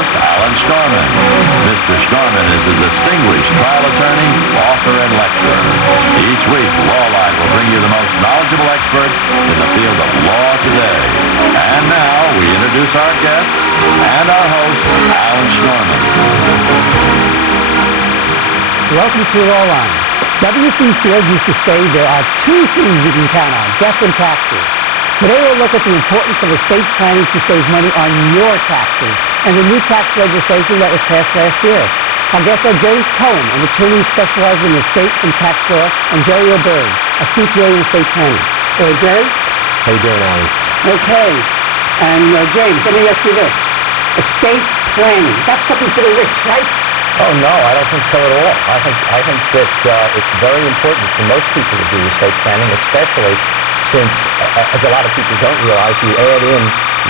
host, Alan Storman. Mr. Storman is a distinguished trial attorney, author, and lecturer. Each week, Lawline will bring you the most knowledgeable experts in the field of law today. And now, we introduce our guests and our host, Alan Storman. Welcome to Lawline. W.C. Fields used to say there are two things you can count on, death and taxes. Today we'll look at the importance of estate planning to save money on your taxes and the new tax legislation that was passed last year. Our guests are James Cohen, an attorney specializing in estate and tax law, and Jerry O'Byrne, a CPA in estate planning. Hello, Jerry. How you doing, Alan? Okay. And James, let me ask you this. Estate planning, that's something for the rich, right? Oh, no, I don't think so at all. I think that it's very important for most people to do estate planning, especially since, as a lot of people don't realize, you add in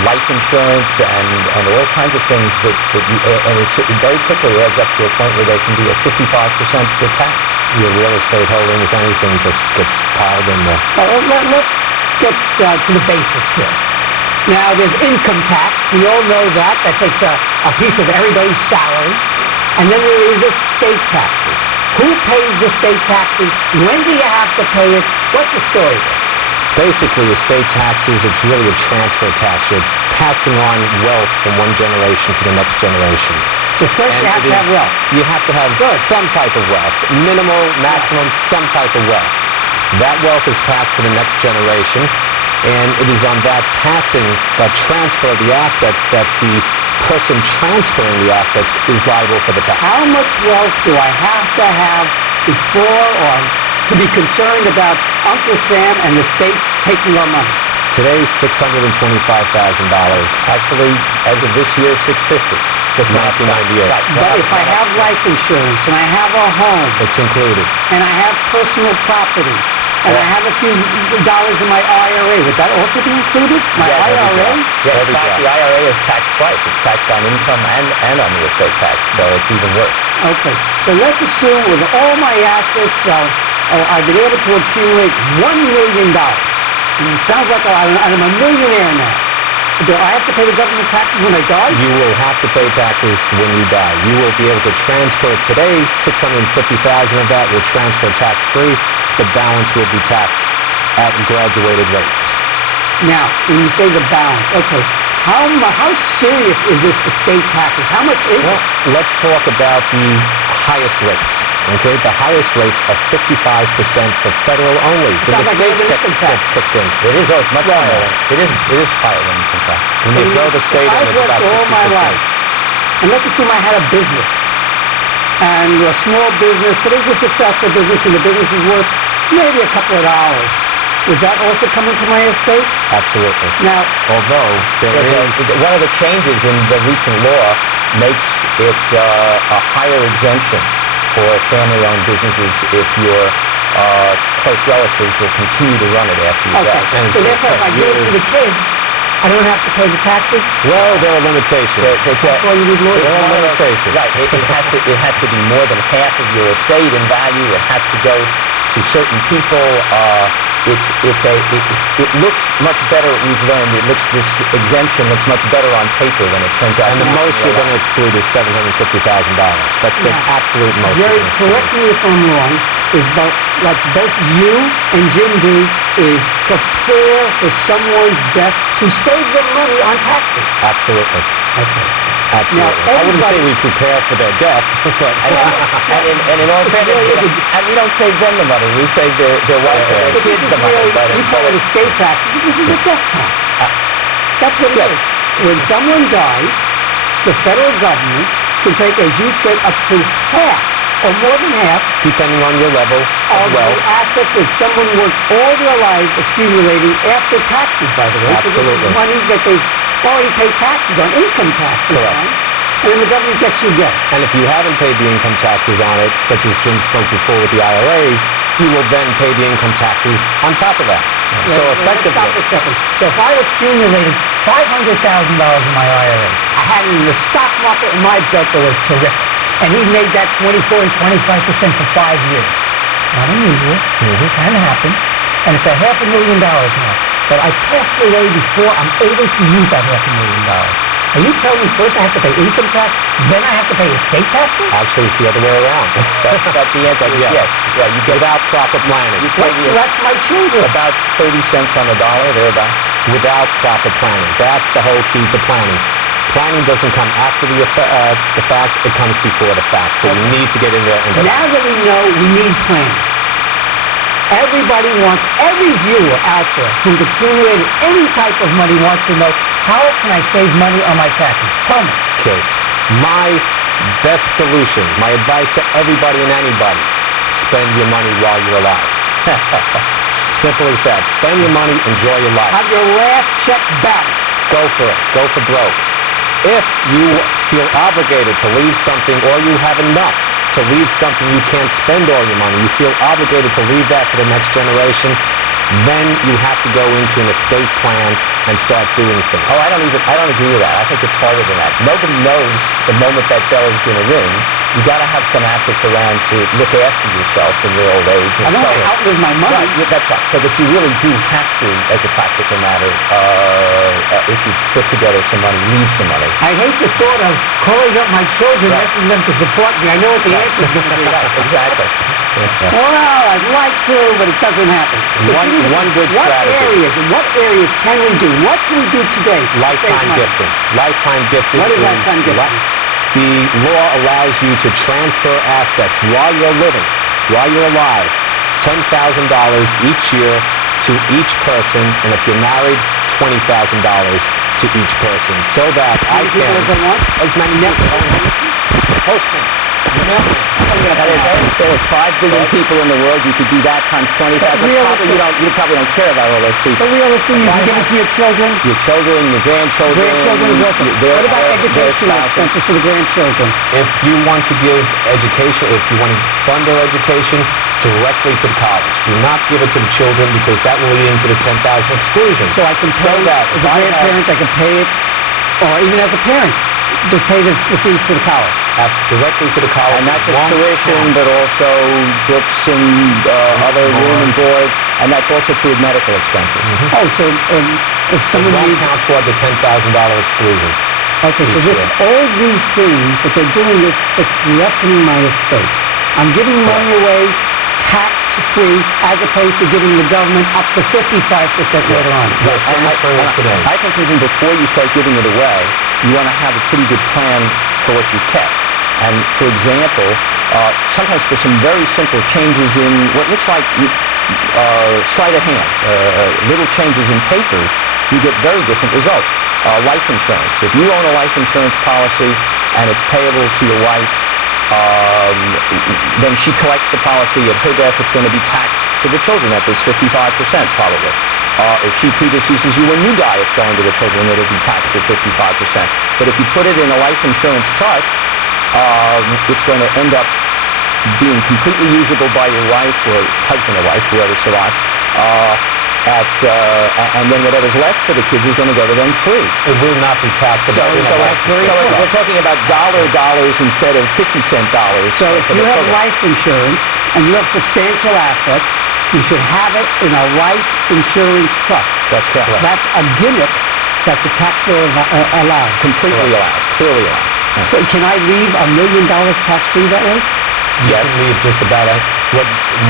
life insurance and all kinds of things that you add, and it very quickly adds up to a point where there can be a 55% tax. Your real estate holdings, anything just gets piled in there. Let's get to the basics here. Now, there's income tax. We all know that. That takes a piece of everybody's salary. And then there is estate taxes. Who pays estate taxes? When do you have to pay it? What's the story? Basically, estate taxes, it's really a transfer tax. You're passing on wealth from one generation to the next generation. So first you have to have wealth. You have to have some type of wealth. Minimal, maximum, some type of wealth. That wealth is passed to the next generation, and it is on that passing, that transfer of the assets, that the person transferring the assets is liable for the tax. How much wealth do I have to have before or to be concerned about Uncle Sam and the states taking our money? Today, $625,000. Actually, as of this year, $650,000. Just 1998. But if I have life insurance and I have a home, it's included. And I have personal property, and I have a few dollars in my IRA, would that also be included? My IRA? Yeah, in fact, the IRA is taxed twice. It's taxed on income and on the estate tax, so it's even worse. Okay, so let's assume with all my assets, I've been able to accumulate $1 million. And it sounds like I'm a millionaire now. Do I have to pay the government taxes when I die? You will have to pay taxes when you die. You will be able to transfer today. $650,000 of that will transfer tax-free. The balance will be taxed at graduated rates. Now, when you say the balance, okay, how serious is this estate taxes? How much is it? Let's talk about the highest rates. Okay, the highest rates are 55% for federal only. The state gets kicked in. It is. Oh, it's much higher. It is higher than income tax. When they throw the state in, it's about 60%. All my life, and let's assume I had a business, and a small business, but it was a successful business, and the business is worth maybe a couple of dollars. Would that also come into my estate? Absolutely. Now, although there is one of the changes in the recent law makes it a higher exemption for family-owned businesses if your close relatives will continue to run it after you die. And so therefore, if I give it to the kids, I don't have to pay the taxes? Well, there are limitations. That's why you need lawyers. There are limitations. Right. It has to be more than half of your estate in value. It has to go to certain people. It looks much better. We've learned this exemption looks much better on paper than it turns out. And the most you're going to exclude is $750,000. That's the absolute most. Jerry, correct me if I'm wrong. Is like both you and Jim do is prepare for someone's death to save them money on taxes. Absolutely. Okay. Absolutely. Now, I wouldn't say we prepare for their death, but and in all fairness, and we don't save them the money. We save their wife and their kids the money. You call it estate tax. This is a death tax. That's what it is. When someone dies, the federal government can take, as you said, up to half or more than half, depending on your level of wealth, the assets that someone worked all their lives accumulating after taxes, by the way. Absolutely. Because this is money that they've already paid taxes on, income taxes. Correct. Right? And then the government gets you again. And if you haven't paid the income taxes on it, such as Jim spoke before with the IRAs, you will then pay the income taxes on top of that. So effectively... Let's stop for a second. So if I accumulated $500,000 in my IRA, I had it in the stock market, and my broker was terrific. And he made that 24 and 25% for 5 years. Not unusual. Can happen. And it's $500,000 now. But I passed away before I'm able to use that $500,000. Are you telling me first I have to pay income tax, then I have to pay estate taxes? Actually, it's the other way around. But the answer is yes. Yeah, you get Without proper planning. you pay What's left for my children? About 30 cents on the dollar, thereabouts. Without proper planning. That's the whole key to planning. Planning doesn't come after the fact, it comes before the fact. So you need to get in there and get Now that we know we need planning, everybody wants, every viewer out there who's accumulated any type of money wants to know, how can I save money on my taxes? Tell me. Okay. My best solution, my advice to everybody and anybody, spend your money while you're alive. Simple as that. Spend your money, enjoy your life. Have your last check bounce. Go for it. Go for broke. If you feel obligated to leave something, or you have enough to leave something, you can't spend all your money, you feel obligated to leave that to the next generation, then you have to go into an estate plan and start doing things. Oh, I don't agree with that. I think it's harder than that. Nobody knows the moment that bell is going to ring. You got to have some assets around to look after yourself in your old age. I don't want to outlive my money. Right, yeah, that's right. So that you really do have to, as a practical matter, if you put together some money, leave some money. I hate the thought of calling up my children, asking them to support me. I know what the answer is going to be. Right, exactly. Well, I'd like to, but it doesn't happen. So One good strategy. What areas can we do? What can we do today? to Lifetime save money? gifting. Lifetime gifting. What is lifetime gifting? The law allows you to transfer assets while you're living, while you're alive, $10,000 each year to each person, and if you're married, $20,000 to each person, so that I As many people can... as I want? As many people. Postman. Mailman. There is 5 billion people in the world. You could do that times 20,000. You probably don't care about all those people. But realistically, you can give it to your children. Your children, your grandchildren. Grandchildren is also. What about educational expenses for the grandchildren? If you want to give education, if you want to fund their education, directly to the college. Do not give it to the children, because that will lead into the 10,000 exclusion. So I can pay, as a grandparent, I can pay it, or even as a parent, just pay the fees to the college. Directly to the college. And not just tuition, but also books and other room and board, and that's also true with medical expenses. Oh, so if someone It won't needs... count toward the $10,000 exclusion. Okay, so each this, year. all these things, what they're doing is, it's lessening my estate. I'm giving money away tax-free, as opposed to giving the government up to 55% later on. You're transferring it to them. I think even before you start giving it away, you want to have a pretty good plan for what you've kept. And for example, sometimes for some very simple changes in what looks like sleight of hand, little changes in paper, you get very different results. Life insurance. If you own a life insurance policy and it's payable to your wife, then she collects the policy. At her death, it's going to be taxed to the children at this 55% probably. If she predeceases you when you die, it's going to the children. It'll be taxed at 55%. But if you put it in a life insurance trust, it's going to end up being completely usable by your wife or husband or wife, whoever survives. And then whatever's left for the kids is going to go to them free. It will not be taxed. So we're talking about dollars instead of 50-cent dollars. So if you have life insurance and you have substantial assets, you should have it in a life insurance trust. That's correct. That's a gimmick that the tax law allows. Completely allows, clearly allows. So can I leave $1 million tax-free that way? You can leave just about it.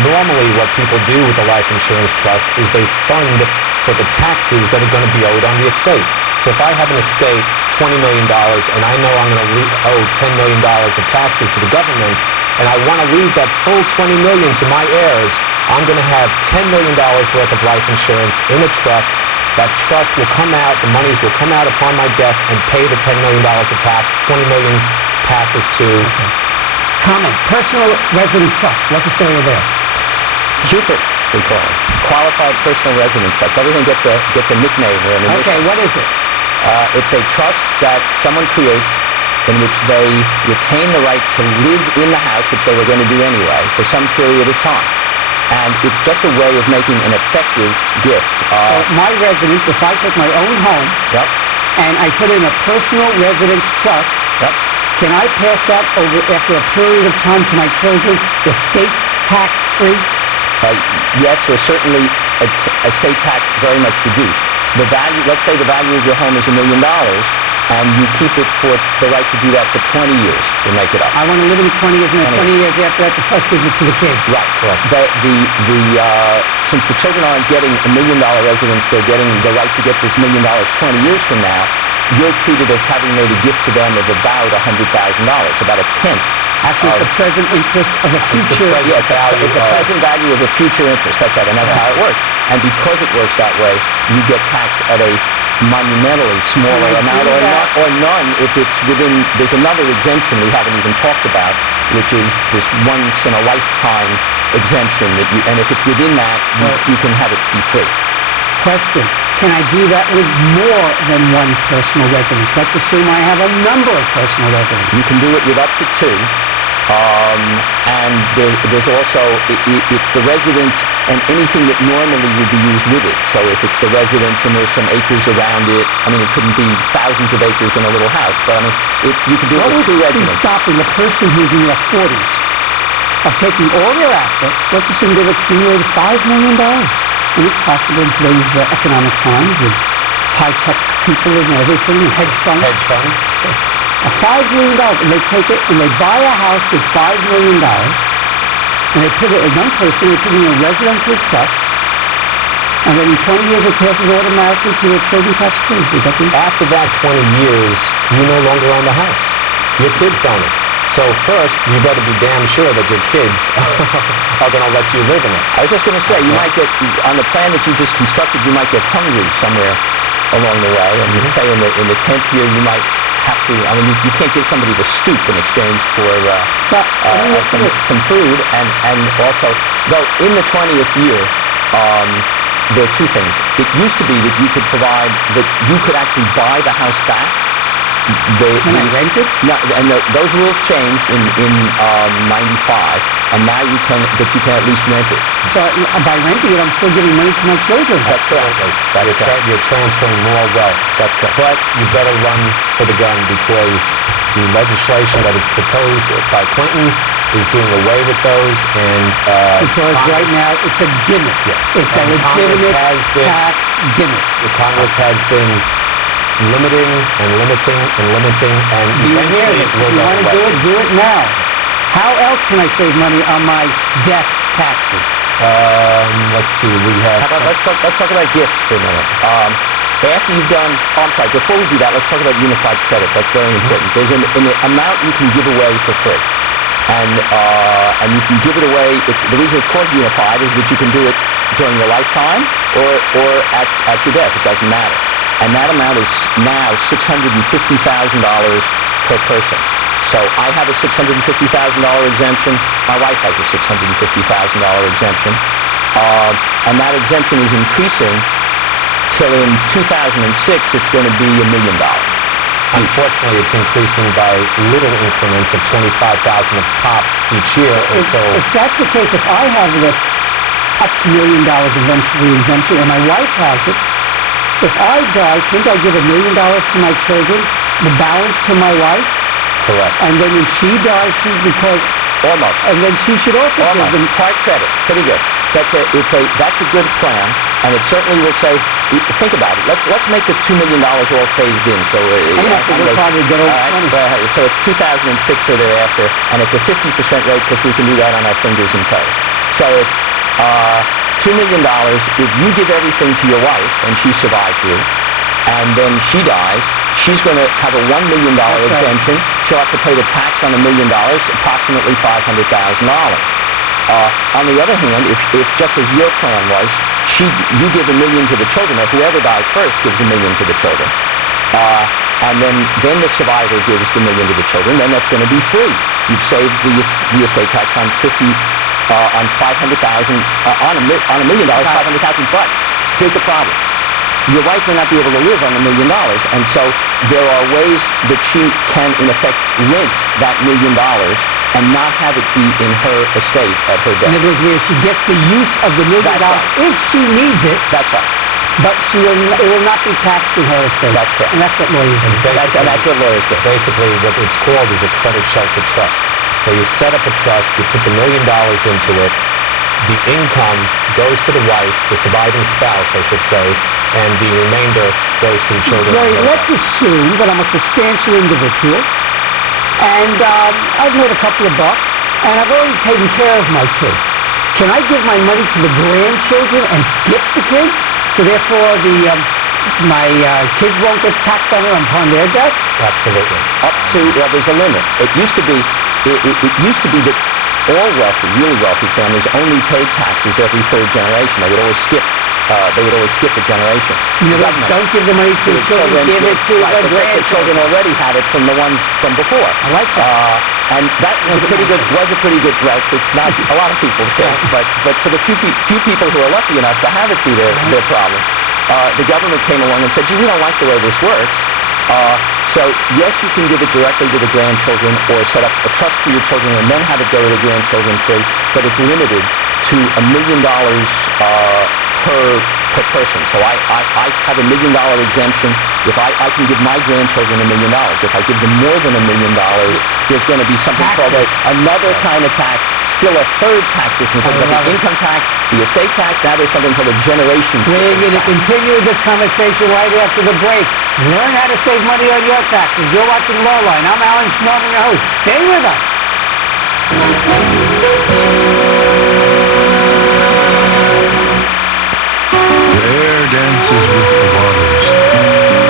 Normally what people do with the life insurance trust is they fund for the taxes that are going to be owed on the estate. So if I have an estate, $20 million, and I know I'm going to owe $10 million of taxes to the government, and I want to leave that full $20 million to my heirs, I'm going to have $10 million worth of life insurance in a trust. That trust will come out, the monies will come out upon my death and pay the $10 million of tax. $20 million passes to... Comment. Personal residence trust. What's the story there? Cupids, we call it. Qualified Personal Residence Trust. Everything gets a nickname or an initial. Okay, what is it? It's a trust that someone creates in which they retain the right to live in the house, which they were going to do anyway, for some period of time. And it's just a way of making an effective gift. So my residence, if I take my own home Yep. and I put in a personal residence trust, Yep. can I pass that over after a period of time to my children, estate tax-free? Yes, or certainly estate tax very much reduced. The value, let's say the value of your home is $1 million, and you keep it for the right to do that for 20 years. We'll make it up. I want to live in it 20 years, and then 20 years after that, the trust gives it to the kids. Right, correct. Since the children aren't getting $1 million residence, they're getting the right to get this $1 million 20 years from now. You're treated as having made a gift to them of about $100,000, about a tenth. Actually, it's the present interest of a future. It's a present value of a future interest. That's right, and that's how it works. And because it works that way, you get taxed at a monumentally smaller amount, or none if it's within. There's another exemption we haven't even talked about, which is this once in a lifetime exemption and if it's within that, you can have it be free. Question: can I do that with more than one personal residence? Let's assume I have a number of personal residences. You can do it with up to 2. And there's also, it's the residence and anything that normally would be used with it. So if it's the residence and there's some acres around it, I mean, it couldn't be thousands of acres in a little house, but I mean, you could do it with 2 What would be residences. stopping the person who's in their 40s of taking all their assets, let's assume they've accumulated $5 million, and it's possible in today's economic times with high-tech people and everything, and hedge funds. $5 million, and they take it and they buy a house with $5 million, and they put it, a young person, they put it in a residential trust, and then in 20 years it passes automatically to their children tax-free. After that 20 years, you no longer own the house. Your kids own it. So first, you better be damn sure that your kids are going to let you live in it. I was just going to say, you might get, on the plan that you just constructed, you might get hungry somewhere along the way, and you'd say in the 10th year you might have to, I mean, you can't give somebody the stoop in exchange for some food, and also, though in the 20th year, there are 2 things. It used to be that you could provide, that you could actually buy the house back. Can I rent it? No, and those rules changed in 95, and now you can at least rent it. So by renting it, I'm still giving money to my children. That's correct. You're transferring more wealth. That's correct. But you better run for the gun, because the legislation that is proposed by Clinton is doing away with those, and because right now it's a gimmick. Yes. It's a legitimate tax gimmick. The Congress has been limiting and limiting and limiting, and Do you hear eventually this? it If will you go want to away. do it now. How else can I save money on my death taxes? Let's see. We have. Let's talk about gifts for a minute. After you've done, I'm sorry, before we do that, let's talk about unified credit. That's very important. There's an amount you can give away for free. And you can give it away. The reason it's called unified is that you can do it during your lifetime or at your death. It doesn't matter. And that amount is now $650,000 per person. So I have a $650,000 exemption. My wife has a $650,000 exemption. And that exemption is increasing till in 2006 it's going to be $1 million. Unfortunately, it's increasing by little increments of $25,000 a pop each year until. If that's the case, if I have this up to $1 million eventually exemption, and my wife has it, if I die, shouldn't I give $1 million to my children, the balance to my wife? Correct. And then when she dies, Almost. and then she should also give them part credit. Pretty good. That's a good plan, and it certainly will say. Think about it. Let's make the $2 million all phased in. So I'm going to have to work hard to get over 20. So it's 2006 or thereafter, and it's a 50% rate because we can do that on our fingers and toes. So it's $2 million. If you give everything to your wife and she survives you, and then she dies, she's going to have a $1 million exemption. Right. She'll have to pay the tax on $1 million, approximately $500,000. On the other hand, if just as your plan was, you give $1 million to the children, or whoever dies first gives $1 million to the children, and then the survivor gives the $1 million to the children, then that's going to be free. You've saved the estate tax on $500,000 on $1 million, $500,000. But here's the problem. Your wife may not be able to live on $1 million, and so there are ways that she can, in effect, rent that $1 million and not have it be in her estate at her death. In other words, where she gets the use of the $1 million if she needs it. That's right. But it will not be taxed in her estate. That's correct. And that's what lawyers do. And that's what lawyers do. Basically, what it's called is a credit shelter trust, where you set up a trust, you put the $1 million into it, the income goes to the wife, the surviving spouse, I should say, and the remainder goes to the children. Jerry, let's assume that I'm a substantial individual, and I've made a couple of bucks, and I've already taken care of my kids. Can I give my money to the grandchildren and skip the kids? So therefore, my kids won't get taxed on it upon their death? Absolutely. Up to, well, there's a limit. It used to be that all wealthy, really wealthy families only paid taxes every third generation. They would always skip a generation. You know, don't give the money to the children, give it to right, the because the children grandchildren. already had it from the ones from before. I like that. And that was a pretty good. Well, it's not a lot of people's case, but for the few people who are lucky enough to have it be their problem, the government came along and said, "Gee, we don't like the way this works. So yes, you can give it directly to the grandchildren, or set up a trust for your children and then have it go to the grandchildren free. But it's limited to $1 million per person. So I have $1 million exemption. If I can give my grandchildren $1 million. If I give them more than $1 million, there's going to be something called another kind of tax, still a third tax system. We're talking about the income tax, the estate tax. Now there's something called a generations tax. We're going to continue this conversation right after the break. Learn how to save money on your taxes. You're watching Lawline. I'm Alan Schmelman, your host. Stay with us. The air dances with the waters,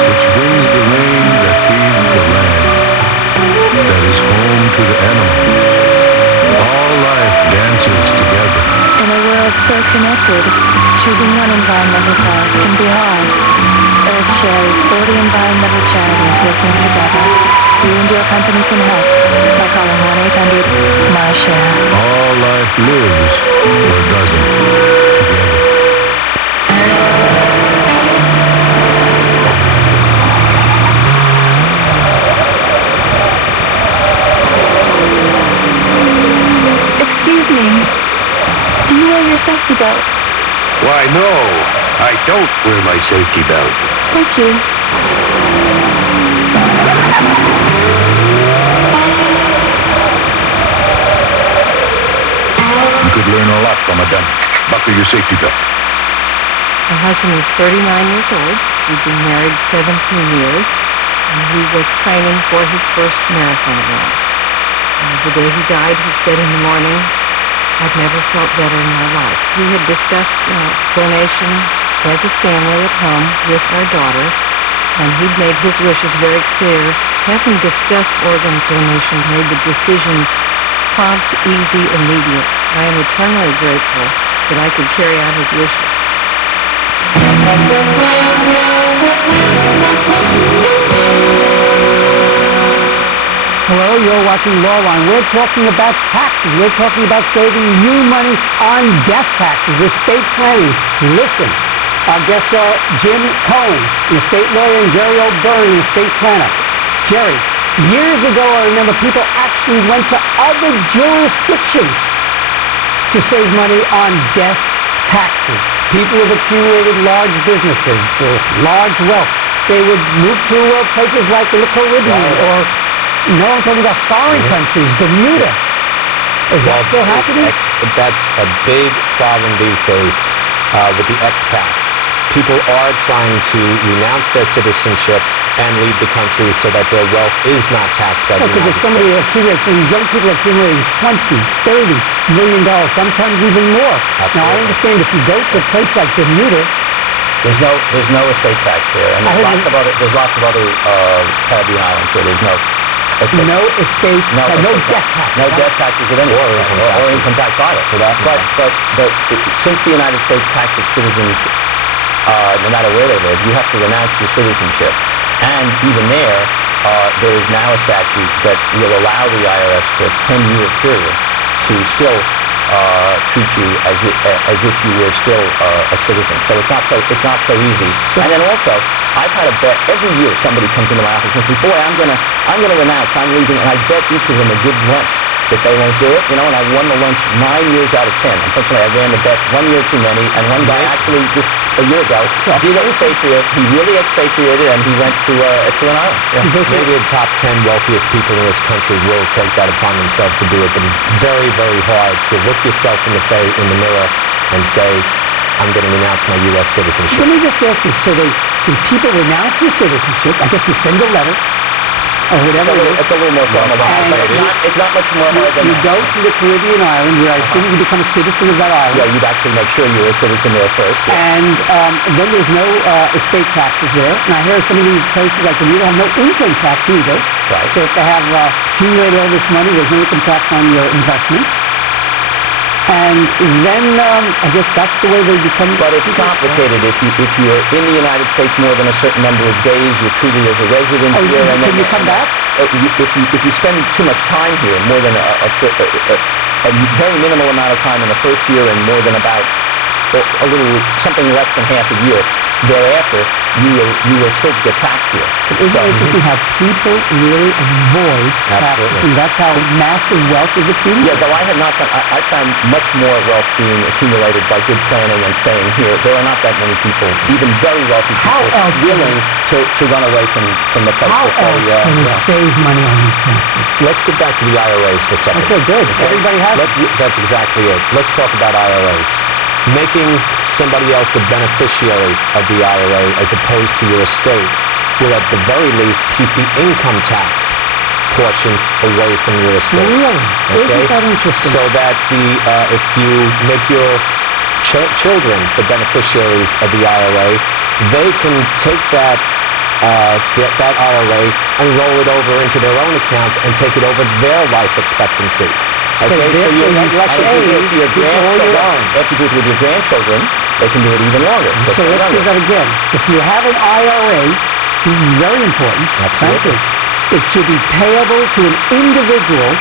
which brings the rain that feeds the land, that is home to the animals. All life dances together. In a world so connected, choosing one environmental cause can be hard. EarthShare is 40 environmental charities working together. You and your company can help by calling 1-800-MY-SHARE. All life lives, or doesn't, together. Excuse me. Do you wear your safety belt? Why, no, I don't wear my safety belt. Thank you. You could learn a lot from it then. Buckle your safety belt. My husband was 39 years old. We'd been married 17 years, and he was training for his first marathon run. The day he died, he said in the morning, "I've never felt better in my life." We had discussed donation as a family at home with our daughter, and he'd made his wishes very clear. Having discussed organ donation, made the decision prompt, easy, immediate. I am eternally grateful that I could carry out his wishes. Hello, you're watching Lawline. We're talking about taxes. We're talking about saving you money on death taxes, estate planning. Listen, our guests are Jim Cohen, an estate lawyer, and Jerry O'Byrne, an estate planner. Jerry, years ago, I remember people actually went to other jurisdictions to save money on death taxes. People who've accumulated large businesses, large wealth. They would move to places like the Caribbean or, I'm talking about foreign countries, Bermuda. Is that still happening? That's a big problem these days with the expats. People are trying to renounce their citizenship and leave the country so that their wealth is not taxed by the Because United if somebody States. accumulates, when these young people are accumulating $20, $30 million, sometimes even more. Now, I Absolutely. understand if you go to a place like Bermuda, There's no estate tax here, and I heard there's lots of other Caribbean islands where there's no estate no tax. estate, no estate death tax. No death taxes of any Or income or taxes. income tax either. For that matter. But since the United States taxes its citizens, no matter where they live, you have to renounce your citizenship. And even there is now a statute that will allow the IRS for a 10-year period to still treat you as if you were still a citizen. So it's not so easy. And then also, I've had a bet every year. Somebody comes into my office and says, "Boy, I'm gonna renounce. I'm leaving," and I bet each of them a good lunch that they won't do it, and I won the lunch 9 years out of 10. Unfortunately, I ran the bet 1 year too many, and one guy actually a year ago did expatriate. He really expatriated, and he went to an island. Yeah. Maybe the top 10 wealthiest people in this country will take that upon themselves to do it, but it's very, very hard to look yourself in the mirror and say, I'm going to renounce my U.S. citizenship. Let me just ask you, so the people renounce their citizenship, I guess they send a letter, or whatever it is. It's a little more formal than that, but it's not much more hard than You that. go to the Caribbean island, where I assume you become a citizen of that island. Yeah, you'd actually make sure you were a citizen there first. Yeah. And then there's no estate taxes there. And I hear some of these places like Bermuda have no income tax either. Right. So if they have accumulated all this money, there's no income tax on your investments. And then I guess that's the way they become. But it's complicated. If you're in the United States more than a certain number of days, you're treated as a resident here. And can you come back? If you spend too much time here, more than a very minimal amount of time in the first year, and more than about something less than half a year thereafter, you will still get taxed here. Isn't it interesting how people really avoid taxes, and that's how massive wealth is accumulated? Yeah, though I found much more wealth being accumulated by good planning and staying here. There are not that many people, even very wealthy people, willing to run away from the place. How else can we save money on these taxes? Let's get back to the IRAs for a second. Okay, good. Everybody has it. That's exactly it. Let's talk about IRAs. Making somebody else the beneficiary of the IRA as opposed to your estate will at the very least keep the income tax portion away from your estate. Really? Okay? Isn't that interesting? So that if you make your children the beneficiaries of the IRA, they can take that IRA and roll it over into their own accounts and take it over their life expectancy. So okay, so you If you do it with your grandchildren, they can do it even longer. So let's do that again. If you have an IRA, this is very important. Absolutely. Thank you. It should be payable to an individual.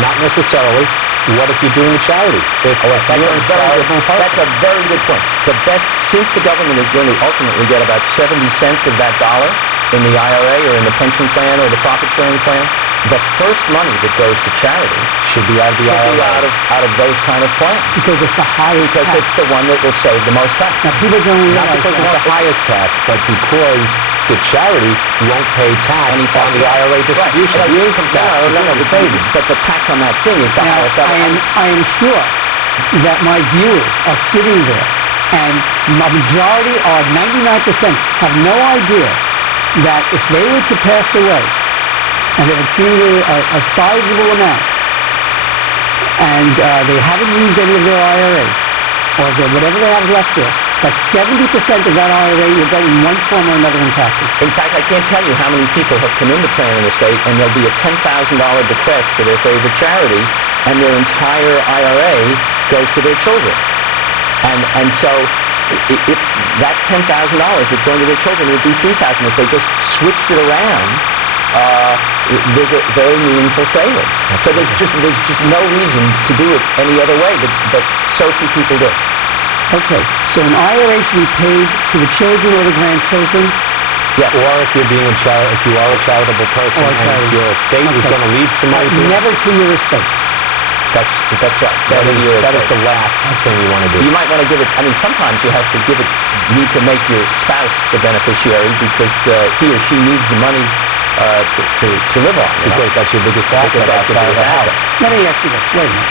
Not necessarily. What if you're doing a charity? If you're a charitable person. That's a very good point. The best, since the government is going to ultimately get about 70 cents of that dollar in the IRA or in the pension plan or the profit sharing plan, the first money that goes to charity should be out of the IRA. Out of those kind of plans. Because it's the highest Because tax. it's the one that will save the most tax. Now people don't realize Not because it's the highest tax, but because the charity won't pay tax on the IRA distribution. Right. The income tax. But the tax on that thing is the Now, highest. I am sure that my viewers are sitting there, and a majority, or 99%, have no idea that if they were to pass away and they've accumulated a sizable amount, and they haven't used any of their IRA, or whatever they have left there, that 70% of that IRA will go in one form or another in taxes. In fact, I can't tell you how many people have come into planning estate and there'll be a $10,000 bequest to their favorite charity, and their entire IRA goes to their children. And so if that $10,000 that's going to their children would be $3,000 if they just switched it around, there's a very meaningful savings. Absolutely. So there's just no reason to do it any other way, but so few people do. Okay, so an IRA should be paid to the children or the grandchildren. Yes. Or if you're being if you are a charitable person and your estate is going to leave some money to Never to your estate. That's right. That is the last thing you want to do. You might want to give it. I mean, sometimes you have to need to make your spouse the beneficiary because he or she needs the money to live on. Because that's your biggest asset outside of the house. Let me ask you this. Wait a minute.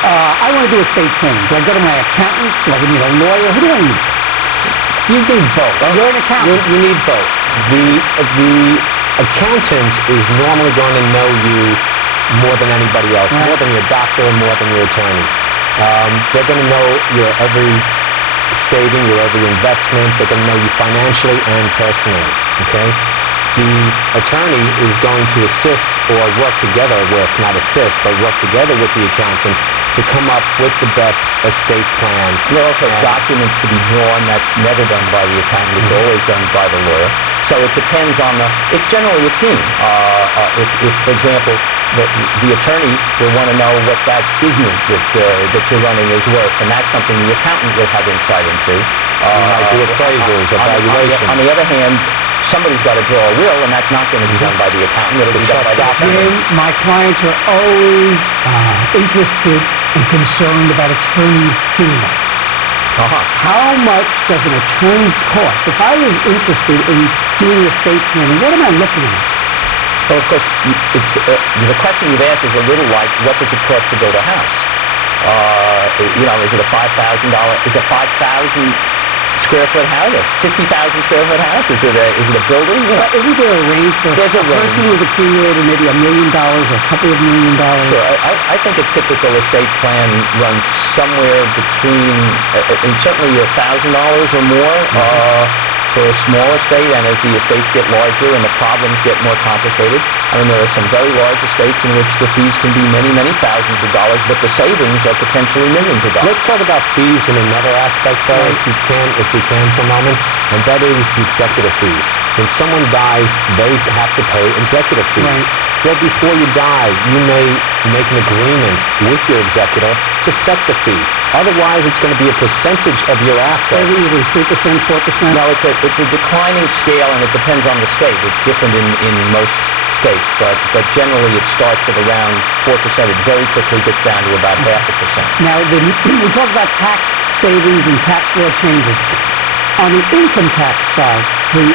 I want to do estate planning. Do I go to my accountant? Do I need a lawyer? Who do I need? You need both. You're an accountant. You need both. The accountant is normally going to know you more than anybody else, more than your doctor, more than your attorney. They're going to know your every saving, your every investment. They're going to know you financially and personally. Okay. The attorney is going to assist or work together with, not assist, but work together with the accountant to come up with the best estate plan. There are also documents to be drawn. That's never done by the accountant. It's always done by the lawyer. So it depends on it's generally a team. If for example, the attorney will want to know what that business that you're running is worth, and that's something the accountant will have insight into. You might do appraisals or valuations. On the other hand, somebody's got to draw a will, and that's not going to be done by the accountant. It'll be done by the Jim, defendants. my clients are always interested and concerned about attorneys' fees. How much does an attorney cost? If I was interested in doing estate planning, what am I looking at? Well, of course, it's the question you've asked is a little like, what does it cost to build a house? Is it a $5,000? Is a 5,000 square foot house? 50,000 square foot house? Is it a building? But isn't there a range for There's a range. person who's accumulated maybe $1 million or a couple of $1 million? Sure. I think a typical estate plan runs somewhere between, and certainly $1,000 or more for a small estate, and as the estates get larger and the problems get more complicated. I mean, there are some very large estates in which the fees can be many, many thousands of dollars, but the savings are potentially millions of dollars. Let's talk about fees in another aspect, though, if we can for a moment, and that is the executive fees. When someone dies, they have to pay executive fees. Right. Well, before you die, you may make an agreement with your executor to set the fee. Otherwise, it's going to be a percentage of your assets. Usually 3%, 4%? No, it's a declining scale, and it depends on the state. It's different in most states, but generally it starts at around 4%. It very quickly gets down to about 0.5%. Now, we talk about tax savings and tax law changes. On the income tax side, the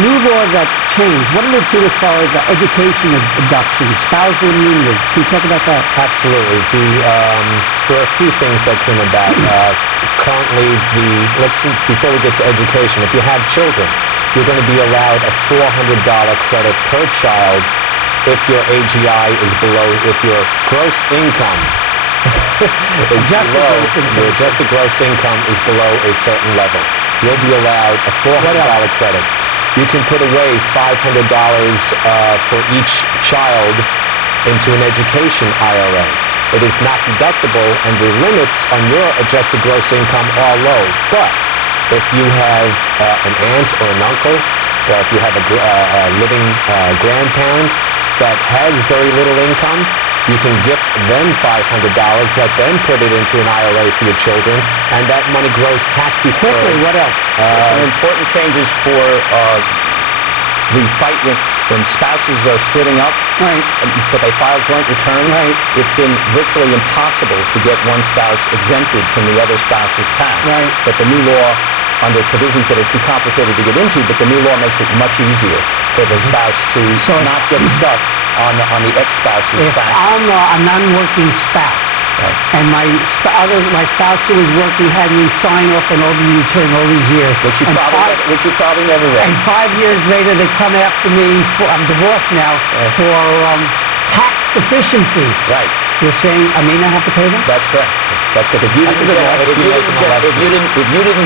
new law that changed, what did it do as far as education deduction, spousal immunity? Can you talk about that? Absolutely. There are a few things that came about. Currently, before we get to education, if you have children, you're going to be allowed a $400 credit per child if your AGI is below, if your gross income is your adjusted gross income is below a certain level. You'll be allowed a $400 credit. You can put away $500 for each child into an education IRA. It is not deductible, and the limits on your adjusted gross income are low. But if you have an aunt or an uncle, or if you have a living grandparent that has very little income, you can gift them $500, let them put it into an IRA for your children, and that money grows tax deferred. Quickly, what else? Some important changes for the fight when spouses are splitting up, Right. But they file joint returns. Right. It's been virtually impossible to get one spouse exempted from the other spouse's tax. Right. But the new law, under provisions that are too complicated to get into, but the new law makes it much easier for the spouse to not get stuck on the ex-spouse's If tax. I'm a non-working spouse, Right. and my spouse who was working had me sign off an ordinary return all these years, Which you probably never read. and 5 years later they come after me for, I'm divorced now, for tax deficiencies. Right. You're saying I may not have to pay them? That's correct. That's correct. If you didn't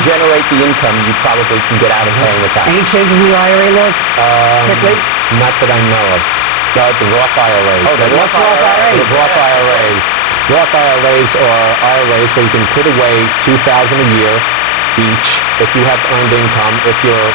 generate the income, you probably can get out of paying the tax. Any changes in the IRA laws? Quickly? Not that I know of. No, the Roth IRAs. Oh, the That's- Roth IRAs. The Roth IRAs. Roth IRAs are IRAs where you can put away $2,000 a year each if you have earned income. If your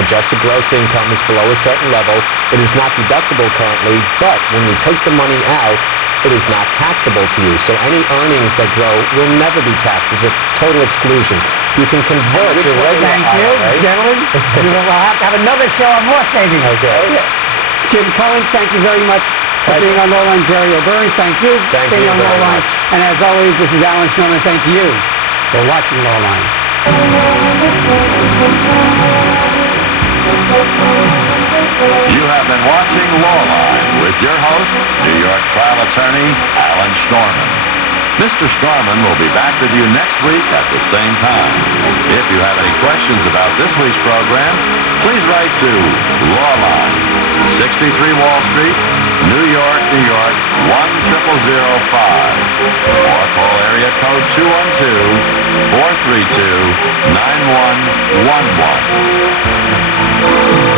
adjusted gross income is below a certain level, it is not deductible currently, but when you take the money out, it is not taxable to you. So any earnings that grow will never be taxed. It's a total exclusion. You can convert your regular Thank you, IRA. gentlemen. We'll have to have another show on more savings. Okay. Jim Cohen, thank you very much for being on Lawline. Jerry O'Byrne, thank you for Thank being you on very Lawline. much. And as always, this is Alan Schnorman. Thank you for watching Lawline. You have been watching Lawline with your host, New York trial attorney Alan Schnorman. Mr. Schnorman will be back with you next week at the same time. If you have any questions about this week's program, please write to Lawline, 63 Wall Street, New York, New York, 10005. Or call area code 212-432-9111.